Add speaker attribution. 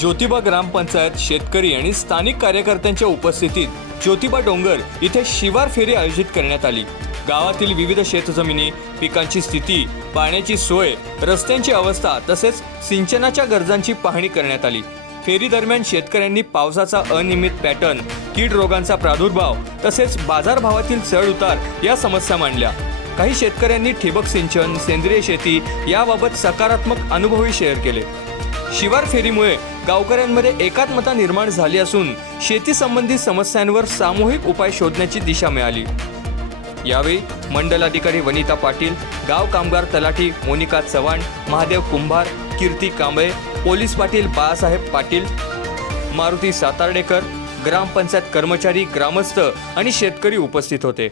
Speaker 1: ज्योतिबा ग्रामपंचायत शेतकरी आणि स्थानिक कार्यकर्त्यांच्या उपस्थितीत ज्योतिबा डोंगर इथे शिवार फेरी आयोजित करण्यात आली. गावातील विविध शेतजमिनी पिकांची स्थिती पाण्याची सोय रस्त्यांची अवस्था तसेच सिंचनाच्या गरजांची पाहणी करण्यात आली. फेरी दरम्यान शेतकऱ्यांनी पावसाचा अनियमित पॅटर्न कीड रोगांचा प्रादुर्भाव तसेच बाजारभावातील चढ उतार या समस्या मांडल्या. काही शेतकऱ्यांनी ठिबक सिंचन सेंद्रिय शेती याबाबत सकारात्मक अनुभवही शेअर केले. शिवार फेरीमुळे गावकऱ्यांमध्ये एकात्मता निर्माण झाली असून शेती संबंधित समस्यांवर सामूहिक उपाय शोधण्याची दिशा मिळाली. यावेळी मंडलाधिकारी वनिता पाटील गाव कामगार तलाठी मोनिका चव्हाण महादेव कुंभार कीर्ती कांबळे पोलीस पाटील बाळासाहेब पाटील मारुती सातार्डेकर ग्रामपंचायत कर्मचारी ग्रामस्थ आणि शेतकरी उपस्थित होते.